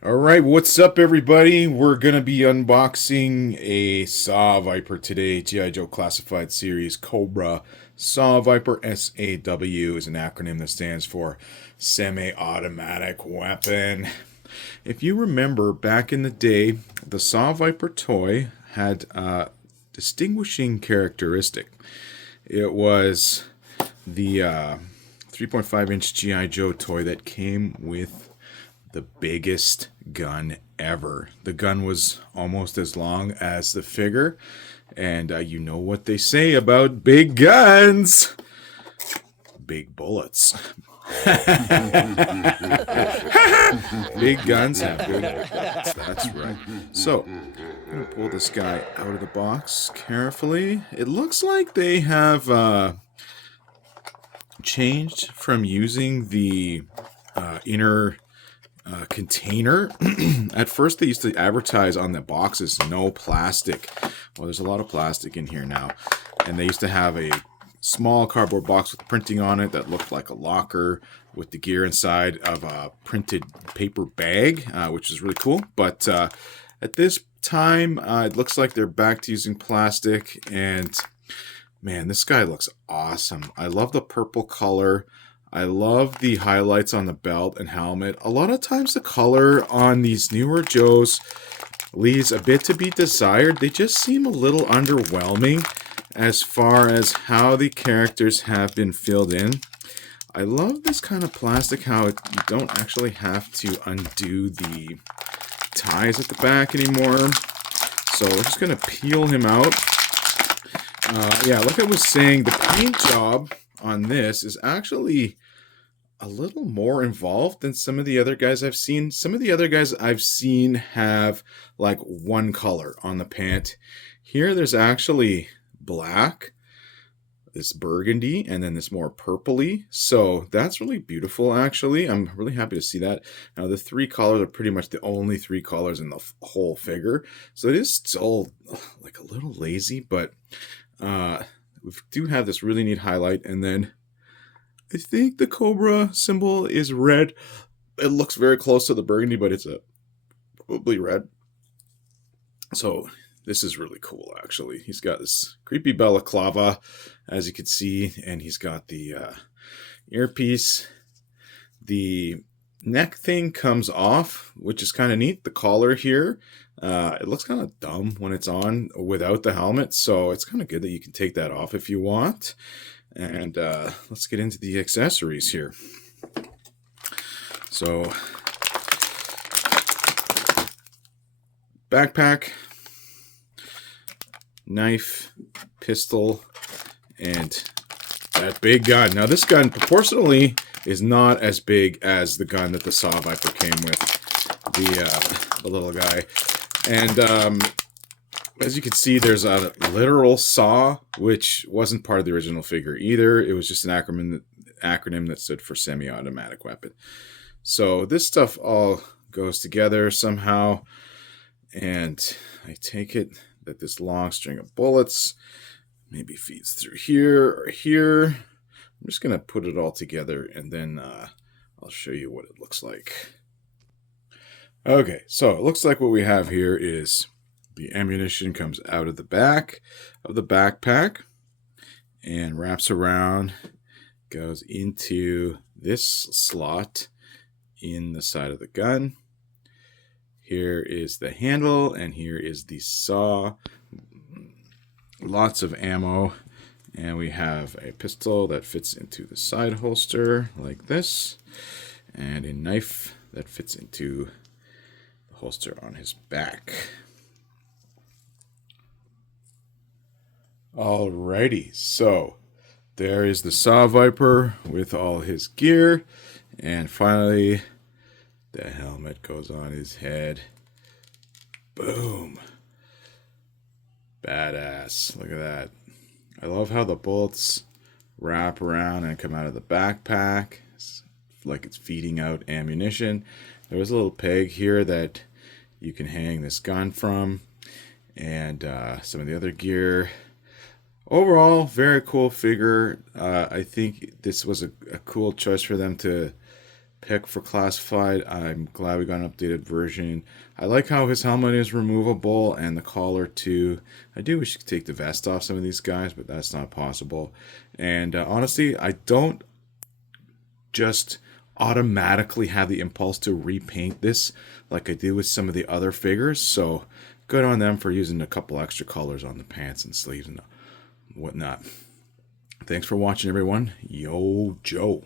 All right, what's up, everybody? We're gonna be unboxing a Saw Viper today. GI Joe Classified Series Cobra Saw Viper. S.A.W is an acronym that stands for Semi-Automatic Weapon. If you remember back in the day, the Saw Viper toy had a distinguishing characteristic. It was the 3.5-inch GI Joe toy that came with the biggest gun ever. The gun was almost as long as the figure, and you know what they say about big guns: big bullets. Big guns have big bullets. That's right. So, I'm going to pull this guy out of the box carefully. It looks like they have changed from using the inner container. At first, they used to advertise on the boxes no plastic. Well, there's a lot of plastic in here now. And they used to have a small cardboard box with printing on it that looked like a locker with the gear inside of a printed paper bag, which is really cool. But at this time, it looks like they're back to using plastic. And man, this guy looks awesome. I love the purple color. I love the highlights on the belt and helmet. A lot of times the color on these newer Joes leaves a bit to be desired. They just seem a little underwhelming as far as how the characters have been filled in. I love this kind of plastic, how you don't actually have to undo the ties at the back anymore. So we're just going to peel him out. Yeah, like I was saying, the paint job on this is actually a little more involved than some of the other guys I've seen. Some of the other guys I've seen have like one color on the pant. Here there's actually black, this burgundy, and then this more purpley. So that's really beautiful, actually. I'm really happy to see that. Now the three colors are pretty much the only three colors in the whole figure. So it is still like a little lazy, but we do have this really neat highlight, and then I think the Cobra symbol is red. It looks very close to the burgundy, but it's probably red. So this is really cool, actually. He's got this creepy balaclava, as you can see, and he's got the earpiece. The neck thing comes off, which is kind of neat. The collar here, it looks kind of dumb when it's on without the helmet, so it's kind of good that you can take that off if you want. And let's get into the accessories here. So, backpack, knife, pistol, and that big gun. Now this gun proportionally is not as big as the gun that the Saw Viper came with, the little guy. And as you can see, there's a literal saw, which wasn't part of the original figure either. It was just an acronym that stood for semi-automatic weapon. So this stuff all goes together somehow, and I take it that this long string of bullets maybe feeds through here or here. I'm just going to put it all together, and then I'll show you what it looks like. Okay, so it looks like what we have here is the ammunition comes out of the back of the backpack and wraps around, goes into this slot in the side of the gun. Here is the handle, and here is the saw. Lots of ammo, and we have a pistol that fits into the side holster like this, and a knife that fits into the holster on his back. Alrighty, so there is the Saw Viper with all his gear, and finally the helmet goes on his head. Boom. Badass. Look at that. I love how the bullets wrap around and come out of the backpack. It's like it's feeding out ammunition. There was a little peg here that you can hang this gun from, and some of the other gear. Overall, very cool figure. I think this was a cool choice for them to pick for classified. I'm glad we got an updated version. I like how his helmet is removable and the collar too. I do wish you could take the vest off some of these guys, but that's not possible. And honestly, I don't just automatically have the impulse to repaint this like I do with some of the other figures. So good on them for using a couple extra colors on the pants and sleeves and whatnot. Thanks for watching, everyone. Yo, Joe.